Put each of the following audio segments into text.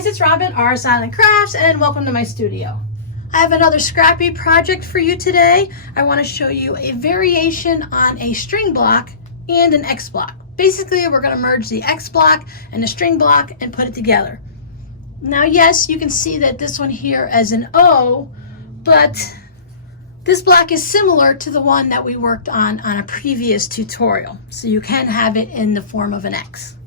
guys, it's Robin, R Island Crafts, and welcome to my studio. I have another scrappy project for you today. I want to show you a variation on a string block and an X block. Basically, we're going to merge the X block and the string block and put it together. Now, yes, you can see that this one here as an O, but this block is similar to the one that we worked on a previous tutorial. So you can have it in the form of an X.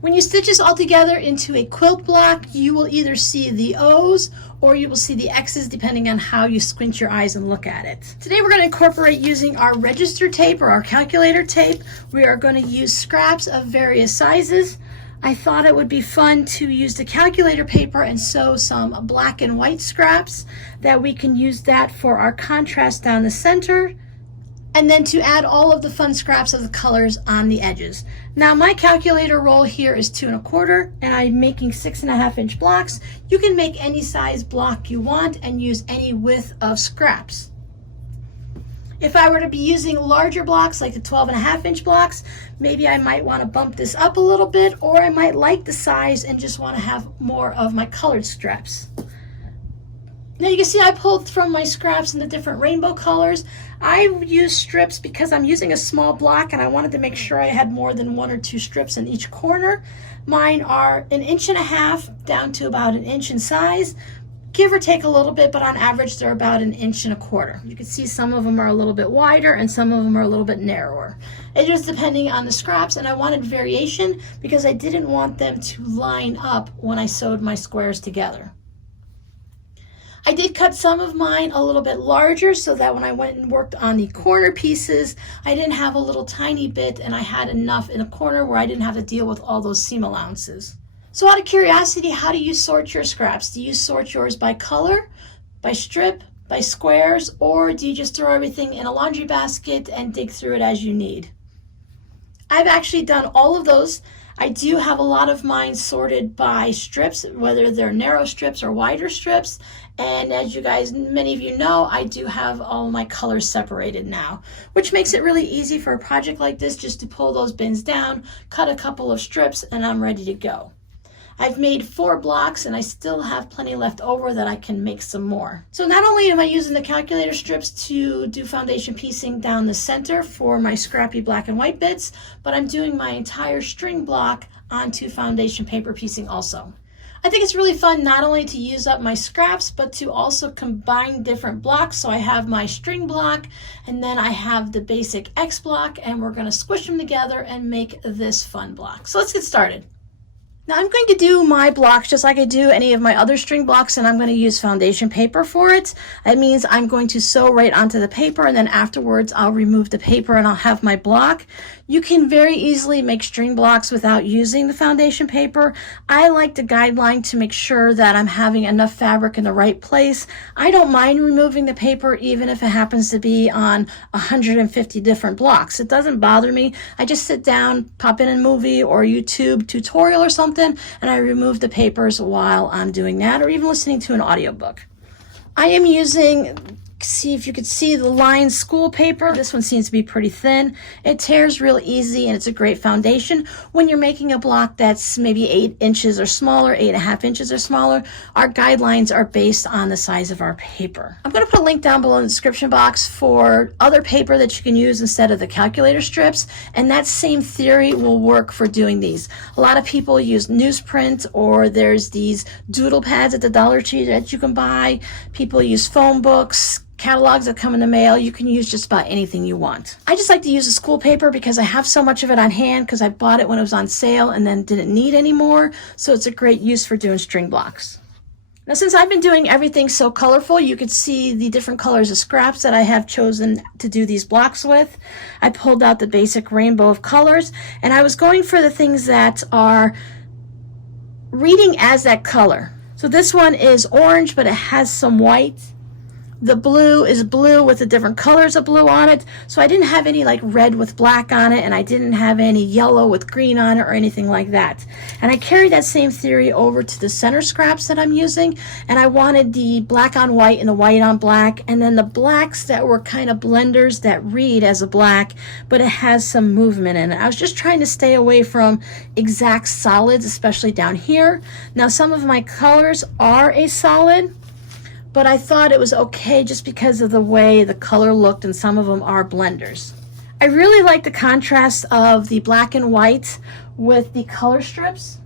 When you stitch this all together into a quilt block, you will either see the O's or you will see the X's depending on how you squint your eyes and look at it. Today we're going to incorporate using our register tape or our calculator tape. We are going to use scraps of various sizes. I thought it would be fun to use the calculator paper and sew some black and white scraps that we can use that for our contrast down the center, and then to add all of the fun scraps of the colors on the edges. Now my calculator roll here is 2 1/4 and I'm making 6.5 inch blocks. You can make any size block you want and use any width of scraps. If I were to be using larger blocks like the 12.5 inch blocks, maybe I might want to bump this up a little bit, or I might like the size and just want to have more of my colored scraps. Now you can see I pulled from my scraps in the different rainbow colors. I use strips because I'm using a small block and I wanted to make sure I had more than 1 or 2 strips in each corner. Mine are 1.5 inches down to about 1 inch in size, give or take a little bit, but on average they're about 1.25 inches. You can see some of them are a little bit wider and some of them are a little bit narrower. It is depending on the scraps, and I wanted variation because I didn't want them to line up when I sewed my squares together. I did cut some of mine a little bit larger so that when I went and worked on the corner pieces, I didn't have a little tiny bit and I had enough in a corner where I didn't have to deal with all those seam allowances. So out of curiosity, how do you sort your scraps? Do you sort yours by color, by strip, by squares, or do you just throw everything in a laundry basket and dig through it as you need? I've actually done all of those. I do have a lot of mine sorted by strips, whether they're narrow strips or wider strips. And as you guys, many of you know, I do have all my colors separated now, which makes it really easy for a project like this just to pull those bins down, cut a couple of strips, and I'm ready to go. I've made 4 blocks and I still have plenty left over that I can make some more. So not only am I using the calculator strips to do foundation piecing down the center for my scrappy black and white bits, but I'm doing my entire string block onto foundation paper piecing also. I think it's really fun not only to use up my scraps, but to also combine different blocks. So I have my string block and then I have the basic X block, and we're going to squish them together and make this fun block. So let's get started. Now I'm going to do my blocks just like I do any of my other string blocks, and I'm going to use foundation paper for it. That means I'm going to sew right onto the paper, and then afterwards I'll remove the paper and I'll have my block. You can very easily make string blocks without using the foundation paper. I like the guideline to make sure that I'm having enough fabric in the right place. I don't mind removing the paper even if it happens to be on 150 different blocks. It doesn't bother me. I just sit down, pop in a movie or YouTube tutorial or something, and I remove the papers while I'm doing that, or even listening to an audiobook. I am using, see if you could see the lined school paper. This one seems to be pretty thin. It tears real easy and it's a great foundation. When you're making a block that's maybe 8 inches or smaller, 8.5 inches or smaller, our guidelines are based on the size of our paper. I'm going to put a link down below in the description box for other paper that you can use instead of the calculator strips, and that same theory will work for doing these. A lot of people use newsprint, or there's these doodle pads at the Dollar Tree that you can buy. People use phone books, catalogs that come in the mail. You can use just about anything you want. I just like to use the school paper because I have so much of it on hand because I bought it when it was on sale and then didn't need anymore. So it's a great use for doing string blocks. Now, since I've been doing everything so colorful, you can see the different colors of scraps that I have chosen to do these blocks with. I pulled out the basic rainbow of colors, and I was going for the things that are reading as that color. So this one is orange, but it has some white. The blue is blue with the different colors of blue on it. So I didn't have any like red with black on it, and I didn't have any yellow with green on it or anything like that. And I carried that same theory over to the center scraps that I'm using, and I wanted the black on white and the white on black, and then the blacks that were kind of blenders that read as a black, but it has some movement in it. I was just trying to stay away from exact solids, especially down here. Now some of my colors are a solid, but I thought it was okay just because of the way the color looked, and some of them are blenders. I really like the contrast of the black and white with the color strips.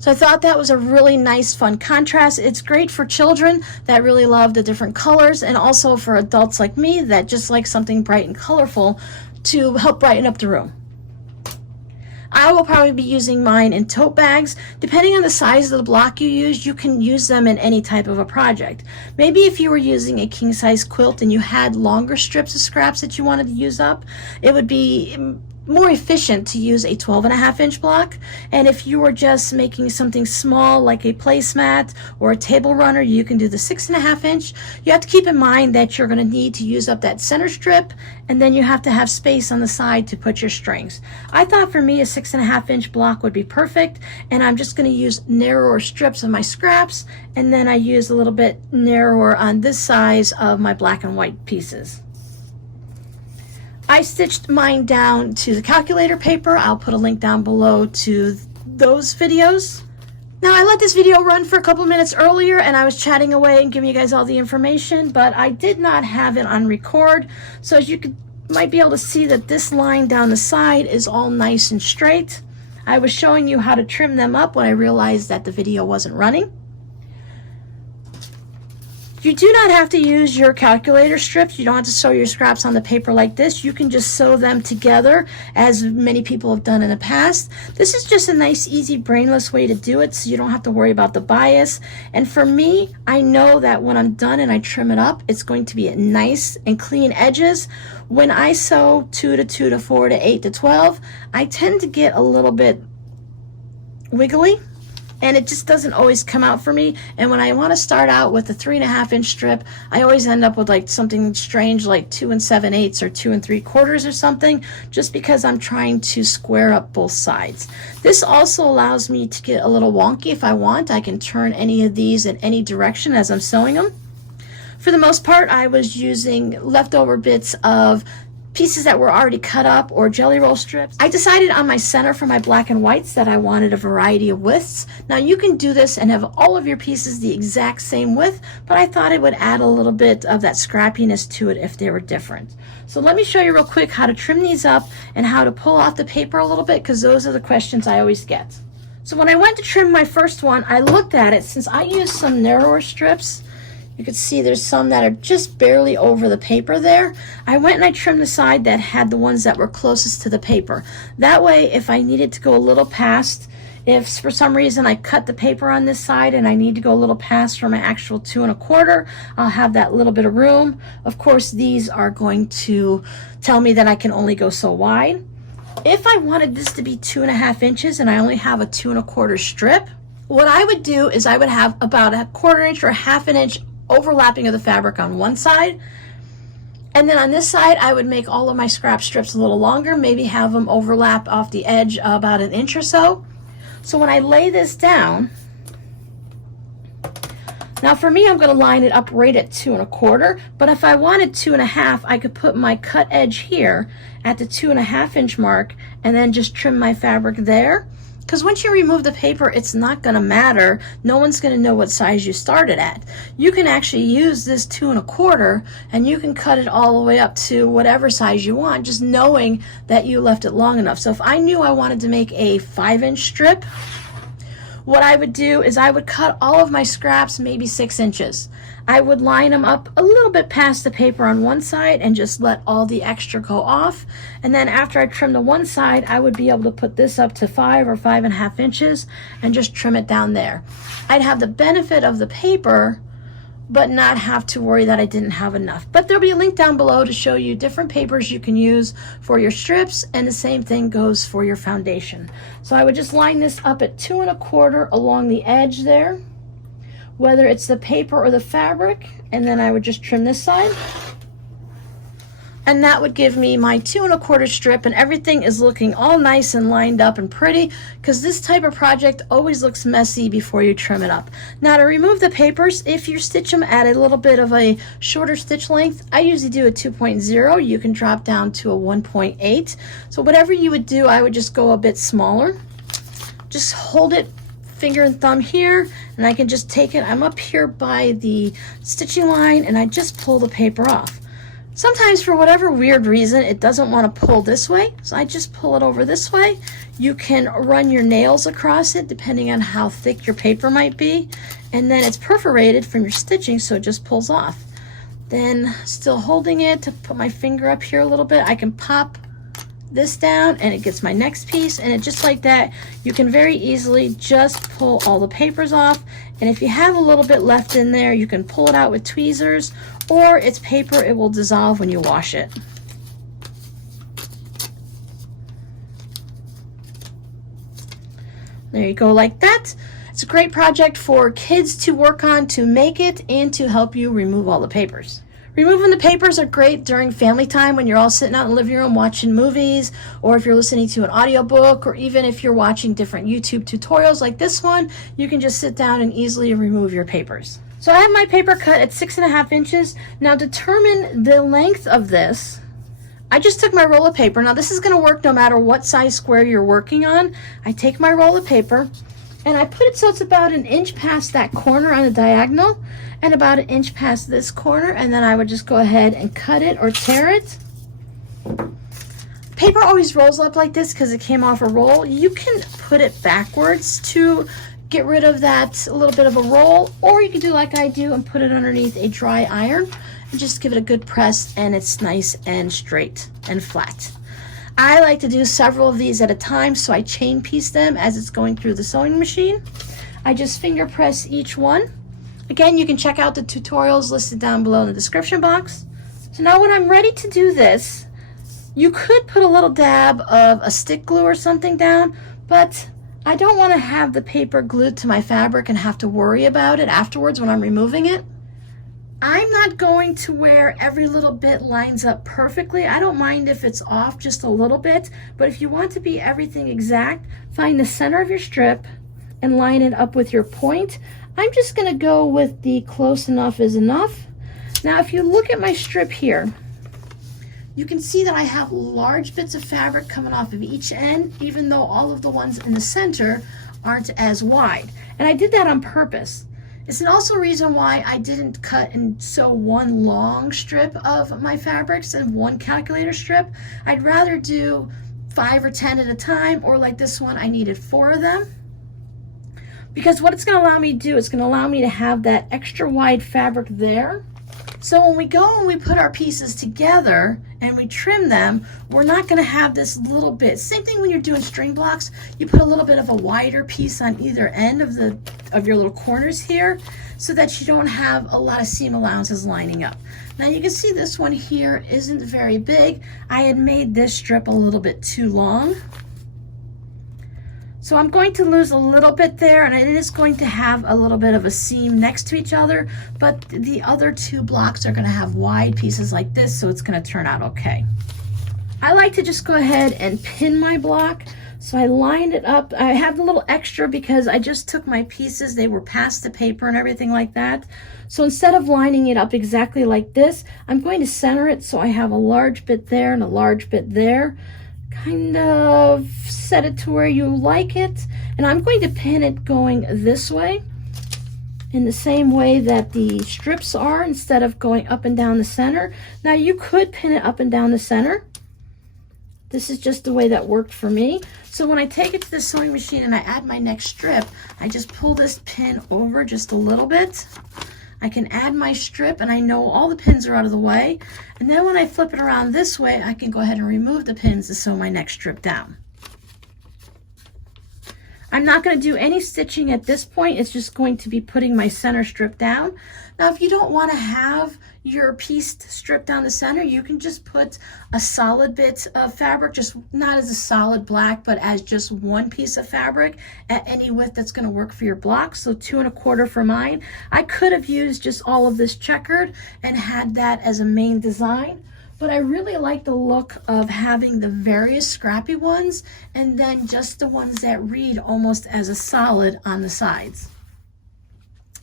So I thought that was a really nice, fun contrast. It's great for children that really love the different colors, and also for adults like me that just like something bright and colorful to help brighten up the room. I will probably be using mine in tote bags. Depending on the size of the block you use, you can use them in any type of a project. Maybe if you were using a king size quilt and you had longer strips of scraps that you wanted to use up, it would be more efficient to use a 12.5-inch block. And if you were just making something small like a placemat or a table runner, you can do the 6.5-inch. You have to keep in mind that you're going to need to use up that center strip, and then you have to have space on the side to put your strings. I thought for me a 6.5-inch block would be perfect, and I'm just going to use narrower strips of my scraps, and then I use a little bit narrower on this size of my black and white pieces. I stitched mine down to the calculator paper. I'll put a link down below to those videos. Now I let this video run for a couple minutes earlier, and I was chatting away and giving you guys all the information, but I did not have it on record. So as you might be able to see that this line down the side is all nice and straight. I was showing you how to trim them up when I realized that the video wasn't running. You do not have to use your calculator strips. You don't have to sew your scraps on the paper like this. You can just sew them together, as many people have done in the past. This is just a nice, easy, brainless way to do it, so you don't have to worry about the bias. And for me, I know that when I'm done and I trim it up, it's going to be nice and clean edges. When I sew 2 to 2 to 4 to 8 to 12, I tend to get a little bit wiggly, and it just doesn't always come out for me. And when I want to start out with a 3.5-inch strip, I always end up with like something strange like 2 7/8 or 2 3/4 or something, just because I'm trying to square up both sides. This also allows me to get a little wonky if I want. I can turn any of these in any direction as I'm sewing them. For the most part, I was using leftover bits of pieces that were already cut up or jelly roll strips. I decided on my center for my black and whites that I wanted a variety of widths. Now you can do this and have all of your pieces the exact same width, but I thought it would add a little bit of that scrappiness to it if they were different. So let me show you real quick how to trim these up and how to pull off the paper a little bit, because those are the questions I always get. So when I went to trim my first one, I looked at it. Since I used some narrower strips, you can see there's some that are just barely over the paper there. I went and I trimmed the side that had the ones that were closest to the paper. That way, if I needed to go a little past, if for some reason I cut the paper on this side and I need to go a little past for my actual 2 1/4, I'll have that little bit of room. Of course, these are going to tell me that I can only go so wide. If I wanted this to be 2.5 inches and I only have a 2 1/4 strip, what I would do is I would have about a 1/4 inch or 1/2 inch overlapping of the fabric on one side, and then on this side I would make all of my scrap strips a little longer, maybe have them overlap off the edge about 1 inch or so. So when I lay this down, now for me I'm going to line it up right at 2 1/4, but if I wanted 2 1/2, I could put my cut edge here at the 2.5 inch mark and then just trim my fabric there. Because once you remove the paper, it's not going to matter. No one's going to know what size you started at. You can actually use this 2 1/4 and you can cut it all the way up to whatever size you want, just knowing that you left it long enough. So if I knew I wanted to make a 5-inch strip, what I would do is I would cut all of my scraps maybe 6 inches. I would line them up a little bit past the paper on one side and just let all the extra go off. And then after I trim the one side, I would be able to put this up to 5 or 5.5 inches and just trim it down there. I'd have the benefit of the paper, but not have to worry that I didn't have enough. But there'll be a link down below to show you different papers you can use for your strips, and the same thing goes for your foundation. So I would just line this up at 2 1/4 along the edge there. whether it's the paper or the fabric, and then I would just trim this side. And that would give me my 2 1/4 strip, and everything is looking all nice and lined up and pretty, because this type of project always looks messy before you trim it up. Now to remove the papers, if you stitch them at a little bit of a shorter stitch length, I usually do a 2.0. You can drop down to a 1.8. So whatever you would do, I would just go a bit smaller. Just hold it finger and thumb here, and I can just take it. I'm up here by the stitching line, and I just pull the paper off. Sometimes for whatever weird reason it doesn't want to pull this way, so I just pull it over this way. You can run your nails across it depending on how thick your paper might be, and then it's perforated from your stitching, so it just pulls off. Then, still holding it, to put my finger up here a little bit, I can pop this down and it gets my next piece, and it just like that, you can very easily just pull all the papers off. And if you have a little bit left in there, you can pull it out with tweezers, or it's paper, it will dissolve when you wash it. There you go, like that. It's a great project for kids to work on, to make it, and to help you remove all the papers. Removing the papers are great during family time when you're all sitting out in the living room watching movies, or if you're listening to an audiobook, or even if you're watching different YouTube tutorials like this one, you can just sit down and easily remove your papers. So I have my paper cut at 6.5 inches. Now to determine the length of this, I just took my roll of paper. Now this is going to work no matter what size square you're working on. I take my roll of paper and I put it so it's about 1 inch past that corner on the diagonal, and about 1 inch past this corner, and then I would just go ahead and cut it or tear it. Paper always rolls up like this because it came off a roll. You can put it backwards to get rid of that little bit of a roll, or you can do like I do and put it underneath a dry iron and just give it a good press, and it's nice and straight and flat. I like to do several of these at a time, so I chain piece them as it's going through the sewing machine. I just finger press each one. Again, you can check out the tutorials listed down below in the description box. So now when I'm ready to do this, you could put a little dab of a stick glue or something down, but I don't want to have the paper glued to my fabric and have to worry about it afterwards when I'm removing it. I'm not going to where every little bit lines up perfectly. I don't mind if it's off just a little bit, but if you want to be everything exact, find the center of your strip and line it up with your point. I'm just going to go with the close enough is enough. Now if you look at my strip here, you can see that I have large bits of fabric coming off of each end, even though all of the ones in the center aren't as wide. And I did that on purpose. It's also a reason why I didn't cut and sew one long strip of my fabrics and one calculator strip. I'd rather do 5 or 10 at a time, or like this one, I needed 4 of them. Because what it's going to allow me to do, it's going to allow me to have that extra wide fabric there. So when we go and we put our pieces together and we trim them, we're not going to have this little bit. Same thing when you're doing string blocks. You put a little bit of a wider piece on either end of your little corners here, so that you don't have a lot of seam allowances lining up. Now you can see this one here isn't very big. I had made this strip a little bit too long. So I'm going to lose a little bit there, and it is going to have a little bit of a seam next to each other, but the other 2 blocks are going to have wide pieces like this, so it's going to turn out okay. I like to just go ahead and pin my block. So I lined it up. I have a little extra because I just took my pieces, they were past the paper and everything like that. So instead of lining it up exactly like this, I'm going to center it so I have a large bit there and a large bit there. Kind of set it to where you like it, and I'm going to pin it going this way in the same way that the strips are, instead of going up and down the center. Now you could pin it up and down the center. This is just the way that worked for me. So when I take it to the sewing machine and I add my next strip, I just pull this pin over just a little bit. I can add my strip, and I know all the pins are out of the way. And then when I flip it around this way, I can go ahead and remove the pins to sew my next strip down. I'm not going to do any stitching at this point. It's just going to be putting my center strip down. Now, if you don't want to have your piece strip down the center, you can just put a solid bit of fabric, just not as a solid black, but as just one piece of fabric at any width that's going to work for your block. So 2 1/4 for mine. I could have used just all of this checkered and had that as a main design, but I really like the look of having the various scrappy ones and then just the ones that read almost as a solid on the sides.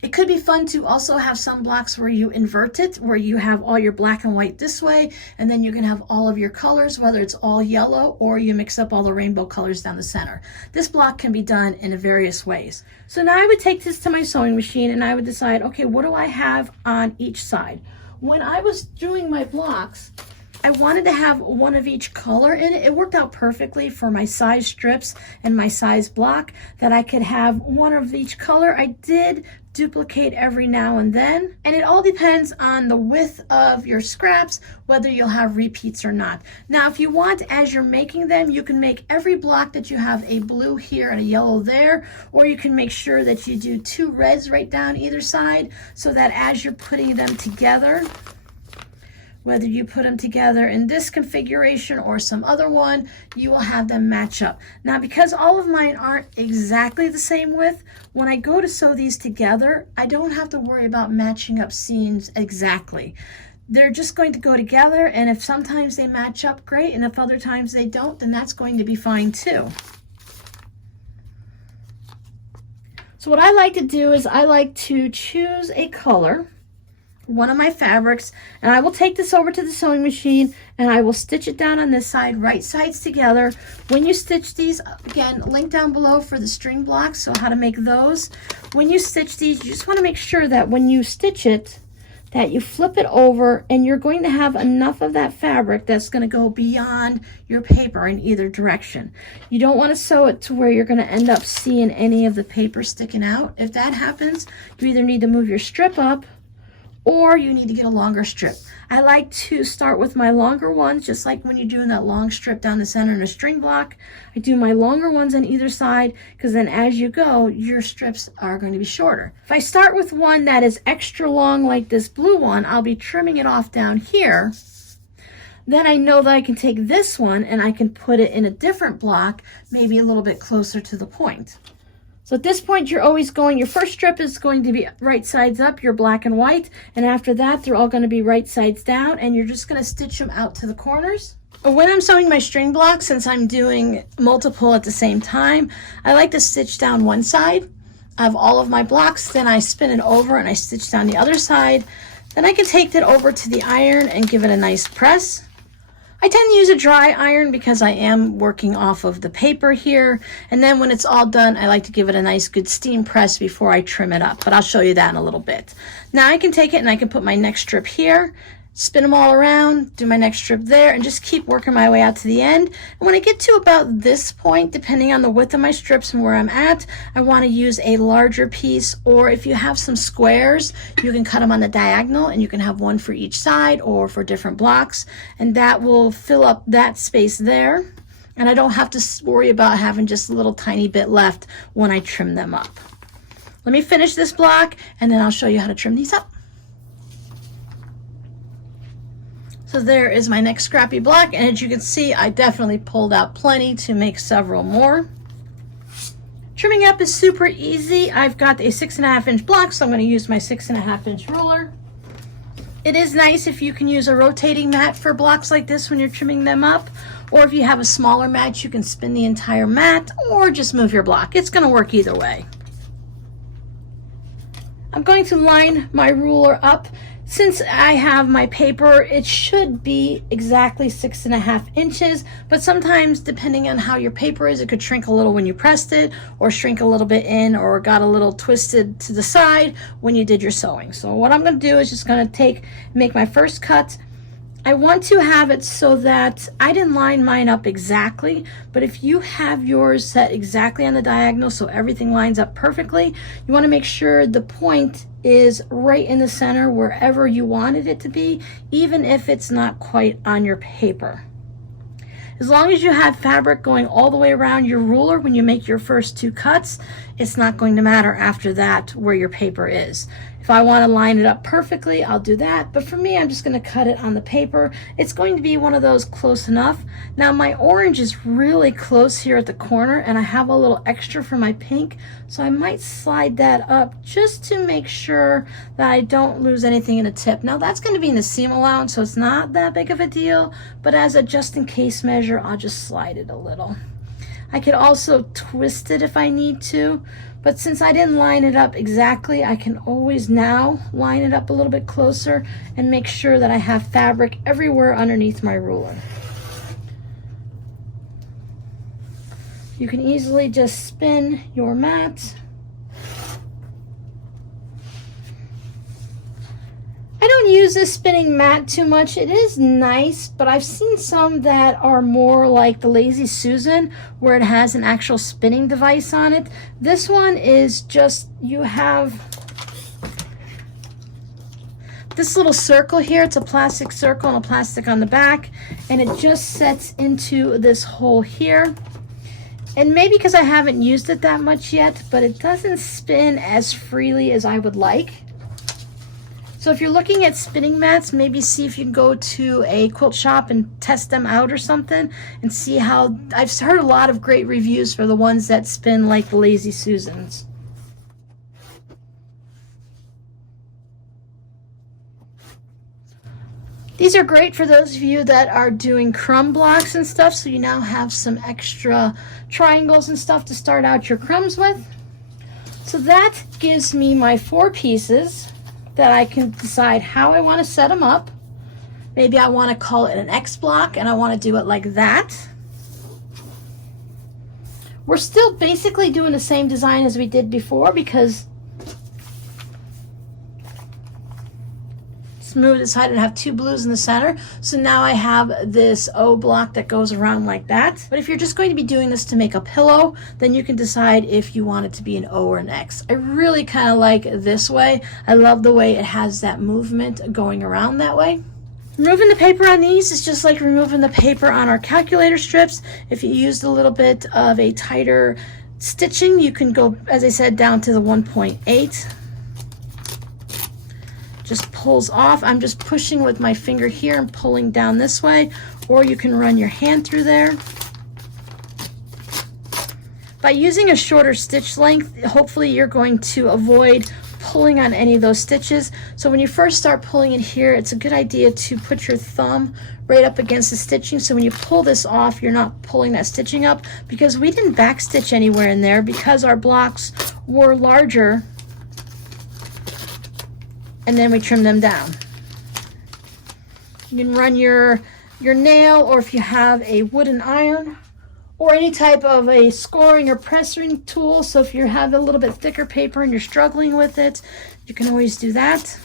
It could be fun to also have some blocks where you invert it, where you have all your black and white this way, and then you can have all of your colors, whether it's all yellow or you mix up all the rainbow colors down the center. This block can be done in various ways. So now I would take this to my sewing machine and I would decide, okay, what do I have on each side? When I was doing my blocks, I wanted to have one of each color in it. It worked out perfectly for my size strips and my size block that I could have one of each color. I did duplicate every now and then, and it all depends on the width of your scraps, whether you'll have repeats or not. Now, if you want, as you're making them, you can make every block that you have a blue here and a yellow there, or you can make sure that you do 2 reds right down either side, so that as you're putting them together, whether you put them together in this configuration or some other one, you will have them match up. Now, because all of mine aren't exactly the same width, when I go to sew these together, I don't have to worry about matching up seams exactly. They're just going to go together, and if sometimes they match up, great, and if other times they don't, then that's going to be fine too. So what I like to do is I like to choose a color, one of my fabrics, and I will take this over to the sewing machine and I will stitch it down on this side, right sides together. When you stitch these, again, link down below for the string blocks, so how to make those. When you stitch these, you just want to make sure that when you stitch it, that you flip it over and you're going to have enough of that fabric that's going to go beyond your paper in either direction. You don't want to sew it to where you're going to end up seeing any of the paper sticking out. If that happens, you either need to move your strip up or you need to get a longer strip. I like to start with my longer ones, just like when you're doing that long strip down the center in a string block. I do my longer ones on either side, because then as you go, your strips are going to be shorter. If I start with one that is extra long, like this blue one, I'll be trimming it off down here. Then I know that I can take this one and I can put it in a different block, maybe a little bit closer to the point. So at this point, you're always going, your first strip is going to be right sides up, your black and white, and after that, they're all going to be right sides down, and you're just going to stitch them out to the corners. When I'm sewing my string blocks, since I'm doing multiple at the same time, I like to stitch down one side of all of my blocks, then I spin it over and I stitch down the other side. Then I can take that over to the iron and give it a nice press. I tend to use a dry iron because I am working off of the paper here. And then when it's all done, I like to give it a nice good steam press before I trim it up. But I'll show you that in a little bit. Now I can take it and I can put my next strip here, spin them all around, do my next strip there, and just keep working my way out to the end. And when I get to about this point, depending on the width of my strips and where I'm at, I want to use a larger piece, or if you have some squares, you can cut them on the diagonal and you can have one for each side or for different blocks, and that will fill up that space there. And I don't have to worry about having just a little tiny bit left when I trim them up. Let me finish this block and then I'll show you how to trim these up. So there is my next scrappy block, and as you can see, I definitely pulled out plenty to make several more. Trimming up is super easy. I've got a 6.5 inch block, so I'm going to use my 6.5 inch ruler. It is nice if you can use a rotating mat for blocks like this when you're trimming them up, or if you have a smaller mat, you can spin the entire mat or just move your block. It's going to work either way. I'm going to line my ruler up. Since I have my paper, it should be exactly 6.5 inches, but sometimes depending on how your paper is, it could shrink a little when you pressed it, or shrink a little bit in, or got a little twisted to the side when you did your sewing. So what I'm going to do is just going to make my first cut. I want to have it so that I didn't line mine up exactly, but if you have yours set exactly on the diagonal so everything lines up perfectly, you want to make sure the point is right in the center wherever you wanted it to be, even if it's not quite on your paper. As long as you have fabric going all the way around your ruler when you make your first 2 cuts, it's not going to matter after that where your paper is. If I want to line it up perfectly, I'll do that. But for me, I'm just going to cut it on the paper. It's going to be one of those close enough. Now my orange is really close here at the corner, and I have a little extra for my pink. So I might slide that up just to make sure that I don't lose anything in the tip. Now that's going to be in the seam allowance, so it's not that big of a deal. But as a just in case measure, I'll just slide it a little. I could also twist it if I need to, but since I didn't line it up exactly, I can always now line it up a little bit closer and make sure that I have fabric everywhere underneath my ruler. You can easily just spin your mat. I don't use this spinning mat too much. It is nice, but I've seen some that are more like the Lazy Susan, where it has an actual spinning device on it. This one is just, you have this little circle here. It's a plastic circle and a plastic on the back, and it just sets into this hole here. And maybe because I haven't used it that much yet, but it doesn't spin as freely as I would like. So if you're looking at spinning mats, maybe see if you can go to a quilt shop and test them out or something and see how. I've heard a lot of great reviews for the ones that spin like the Lazy Susans. These are great for those of you that are doing crumb blocks and stuff, so you now have some extra triangles and stuff to start out your crumbs with. So that gives me my 4 pieces that I can decide how I want to set them up. Maybe I want to call it an X block and I want to do it like that. We're still basically doing the same design as we did before because smooth decided to have 2 blues in the center. So now I have this O block that goes around like that. But if you're just going to be doing this to make a pillow, then you can decide if you want it to be an O or an X. I really kind of like this way. I love the way it has that movement going around that way. Removing the paper on these is just like removing the paper on our calculator strips. If you used a little bit of a tighter stitching, you can go, as I said, down to the 1.8. Just pulls off. I'm just pushing with my finger here and pulling down this way, or you can run your hand through there. By using a shorter stitch length, hopefully you're going to avoid pulling on any of those stitches. So when you first start pulling it here, it's a good idea to put your thumb right up against the stitching, so when you pull this off, you're not pulling that stitching up, because we didn't back stitch anywhere in there because our blocks were larger, and then we trim them down. You can run your nail, or if you have a wooden iron or any type of a scoring or pressing tool, so if you have a little bit thicker paper and you're struggling with it, you can always do that.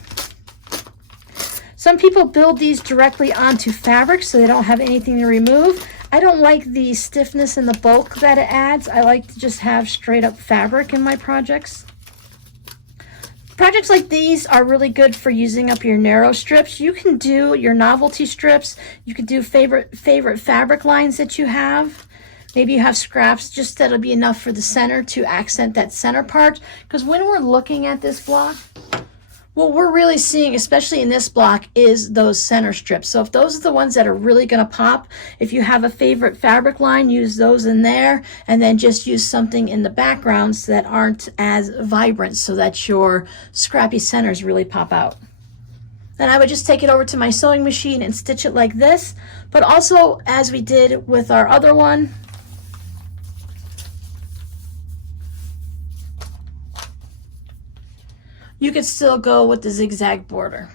Some people build these directly onto fabric so they don't have anything to remove. I don't like the stiffness and the bulk that it adds. I like to just have straight up fabric in my projects. Projects like these are really good for using up your narrow strips. You can do your novelty strips. You can do favorite fabric lines that you have. Maybe you have scraps, just that'll be enough for the center to accent that center part. Because when we're looking at this block, what we're really seeing, especially in this block, is those center strips. So if those are the ones that are really going to pop, if you have a favorite fabric line, use those in there, and then just use something in the backgrounds that aren't as vibrant so that your scrappy centers really pop out. Then I would just take it over to my sewing machine and stitch it like this. But also, as we did with our other one, you could still go with the zigzag border.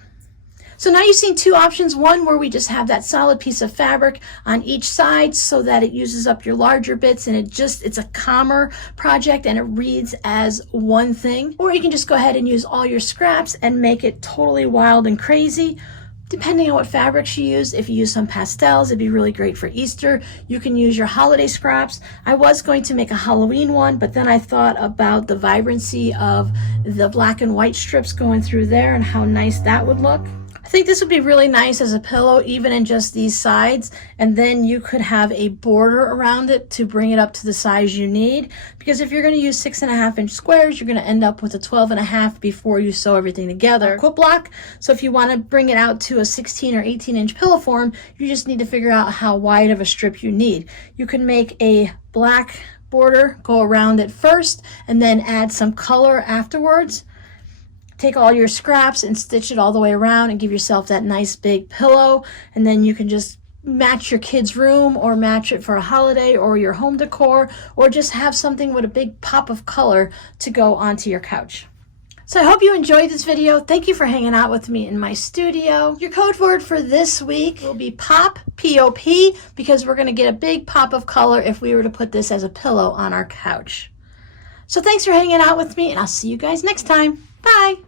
So now you've seen 2 options, one where we just have that solid piece of fabric on each side so that it uses up your larger bits and it's a calmer project and it reads as one thing. Or you can just go ahead and use all your scraps and make it totally wild and crazy. Depending on what fabrics you use, if you use some pastels, it'd be really great for Easter. You can use your holiday scraps. I was going to make a Halloween one, but then I thought about the vibrancy of the black and white strips going through there and how nice that would look. I think this would be really nice as a pillow, even in just these sides, and then you could have a border around it to bring it up to the size you need, because if you're going to use 6.5-inch squares, you're going to end up with a 12.5 before you sew everything together. Quilt block, so if you want to bring it out to a 16 or 18-inch pillow form, you just need to figure out how wide of a strip you need. You can make a black border, go around it first, and then add some color afterwards. Take all your scraps and stitch it all the way around and give yourself that nice big pillow, and then you can just match your kid's room or match it for a holiday or your home decor, or just have something with a big pop of color to go onto your couch. So I hope you enjoyed this video. Thank you for hanging out with me in my studio. Your code word for this week will be POP, P-O-P, because we're going to get a big pop of color if we were to put this as a pillow on our couch. So thanks for hanging out with me, and I'll see you guys next time. Bye.